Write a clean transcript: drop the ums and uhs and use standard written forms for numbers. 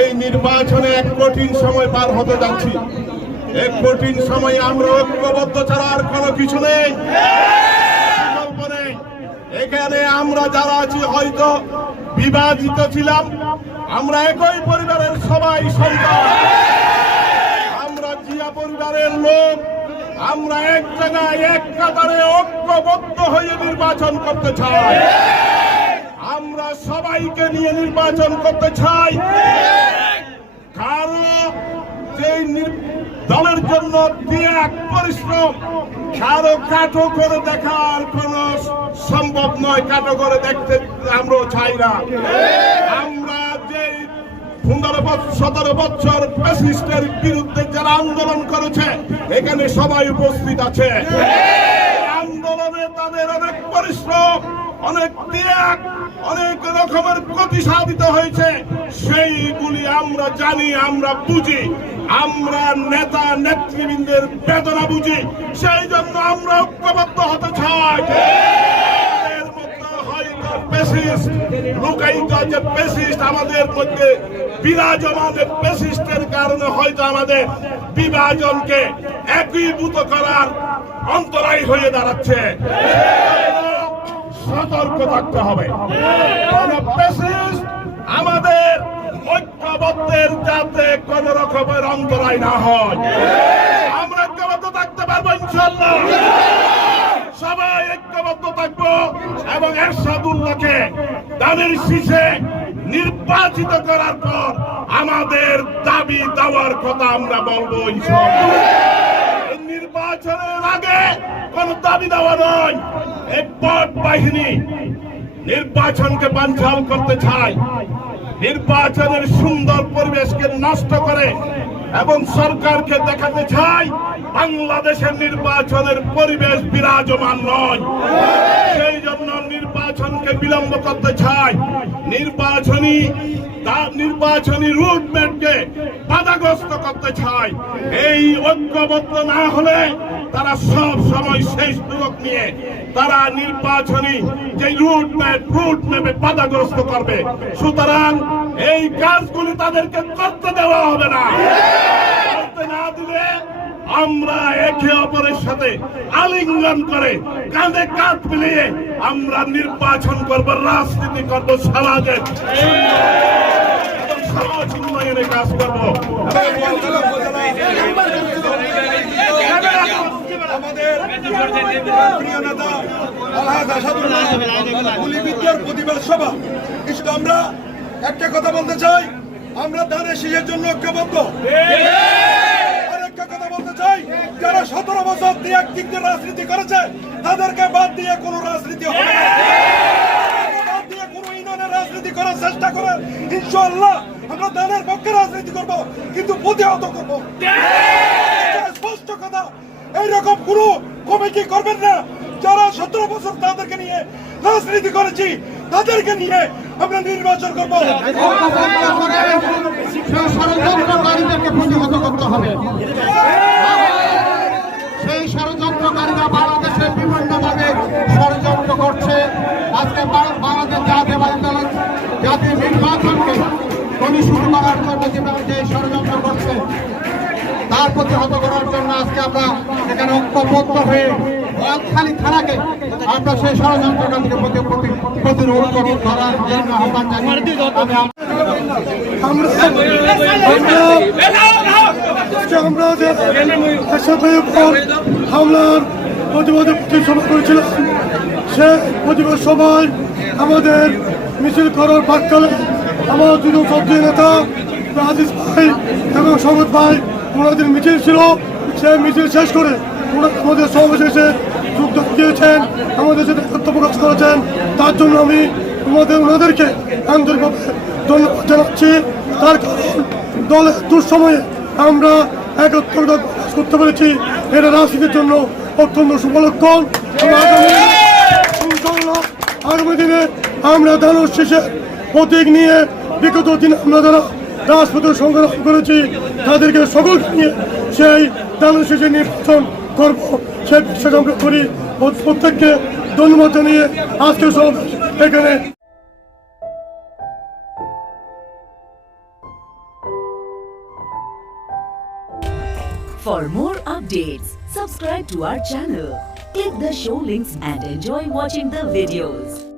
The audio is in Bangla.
এই নির্বাচনে এক কঠিন সময় পার হতে যাচ্ছি। এক কঠিন সময় আমরা ঐক্যবদ্ধ ছাড়া আর কোনো কিছু নেই, বিকল্প নেই। এখানে আমরা যারা আছি হয়তো বিভাজিত ছিলাম, আমরা একই পরিবারের সবাই সন্তান, আমরা জিয়া পরিবারের লোক। আমরা এক জায়গায় এক কাতারে ঐক্যবদ্ধ হয়ে নির্বাচন করতে চাই। আমরা সবাইকে নিয়ে নির্বাচন করতে চাই। কারণ যে দলের জন্য ত্যাগ পরিশ্রম কারো কাটো করে দেখার কোন সম্ভব নয়, কাটো করে দেখতে আমরা চাই না। আমরা যে 17 বছর ফ্যাসিস্টের বিরুদ্ধে যারা আন্দোলন করেছে এখানে সবাই উপস্থিত আছে। আন্দোলনে তাদের অনেক পরিশ্রম, অনেক ত্যাগ, অনেক রকমের ক্ষতি সাধিত হয়েছে, সেইগুলি আমরা জানি, আমরা বুঝি। আমরা নেতা নেতৃবৃন্দের বেদনা বুঝি, সেই জন্য আমরা ঐক্যবদ্ধ হতে চাই। লুকায়িত যে পেসিস্ট আমাদের মধ্যে বিরাজমান, পেসিস্টের কারণে হয়তো আমাদের বিভাজনকে একীভূত করার অন্তরায় হয়ে দাঁড়াচ্ছে। সতর্ক থাকতে হবে, আমাদের ঐক্যবদ্ধের যাতে কোন রকমের অন্তরায় না হয়। আমরা ঐক্যবদ্ধ থাকতে পারবো ইনশাআল্লাহ, সবাই ঐক্যবদ্ধ থাকবো এবং এরশাদুল্লাহকে দানের শীষে নির্বাচিত করার পর আমাদের দাবি দেওয়ার কথা আমরা বলবো ইনশাআল্লাহ। নির্বাচনের আগে কোন দাবি দেওয়া নয়। এই পদ বাহিনী নির্বাচনকে বানচাল করতে চায়, নির্বাচনের সুন্দর পরিবেশকে নষ্ট করে এবং সরকারকে দেখাতে চায় বাংলাদেশের নির্বাচনের পরিবেশ বিরাজমান নয়। সেই জন্য নির্বাচনকে বিলম্ব করতে চায়, নির্বাচনী রুটম্যাপকে বাধাগ্রস্ত করতে চায়। এই ঐক্যবদ্ধ না হলে তারা সব সময় শেষ সুযোগ নিয়ে তারা নির্বাচনী যে রুটম্যাপে বাধাগ্রস্ত করবে। সুতরাং এই কাজগুলি তাদেরকে করতে দেওয়া হবে না। করতে না দিলে আমরা একে অপরের সাথে আলিঙ্গন করে কাঁধে কাঁধ মিলিয়ে আমরা নির্বাচন করব, রাজনীতি করব, সমাজের সমাজ উন্নয়নে কাজ করব। আমাদের প্রিয় নেতা আলহাজ আসাদুল্লাহ গুলিবিদ্যার প্রতিবাদ সভা। আমরা একটা কথা বলতে চাই, আমরা ধানের শীষের জন্য ঐক্যবদ্ধ। আরেকটা কথা বলতে চাই, যারা 17 বছর ত্যাগ দিকদের রাজনীতি করেছে তাদেরকে বাদ দিয়ে কোনো রাজনীতি হবে না। বাদ দিয়ে কোনো ইউনিয়নের রাজনীতি করার চেষ্টা করেন, ইনশাআল্লাহ আমরা ধানের পক্ষে রাজনীতি করব, কিন্তু প্রতিহত করব। স্পষ্ট কথা, এইরকম কোনো কমিটি করবেন না। যারা 17 বছর তাদেরকে নিয়ে রাজনীতি করেছি তাদেরকে নিয়ে আমরা নির্বাচন করবো। ষড়যন্ত্রকারীদেরকে প্রতিহত করতে হবে। সেই ষড়যন্ত্রকারীরা বাংলাদেশে বিভিন্নভাবে ষড়যন্ত্র করছে। আজকে বাংলাদেশ জাতীয় নির্বাচনকে শুরু করার জন্য যে ষড়যন্ত্র করছে তার প্রতিহত করার জন্য আজকে আমরা এখানে ঐক্যবদ্ধ হয়ে খালি থানাকে আমরা সেই ষড়যন্ত্রকারীদের প্রতিরোধ করার জন্য আহ্বান জানিয়ে আমরা যে হামলার প্রতিবাদে সভা করেছিলাম, সে প্রতিবাদ সভায় আমাদের মিছিল করার প্রাক্কালে আমার দুজন সক্রিয় নেতা আজিজ ভাই এবং সঙ্গত ভাই ওনাদের মিছিল ছিল। সেই মিছিল শেষ করে ওনারা আমাদের সমাবেশে এসে যোগদান দিয়েছেন, আমাদের সাথে তথ্য প্রকাশ করেছেন। তার জন্য আমি ওনাদেরকে আন্তরিকভাবে ধন্যবাদ জানাচ্ছি। তার কারণ দলের দুঃসময়ে আমরা একত্রতা প্রকাশ করতে পেরেছি, এটা রাজনীতির জন্য অত্যন্ত শুভলক্ষণ। আগামী দিনে আমরা ধানের শীষের প্রতীক নিয়ে বিগত দিনে আমরা যারা রাজপথের সংগ্রাম করেছি তাদেরকে সকলকে নিয়ে সেই ধানের শীষের নির্বাচন করব, সেই বিশ্বাস আমরা করি। প্রত্যেককে ধন্যবাদ জানিয়ে আজকে সব এখানে For more updates, subscribe to our channel, click the show links and enjoy watching the videos.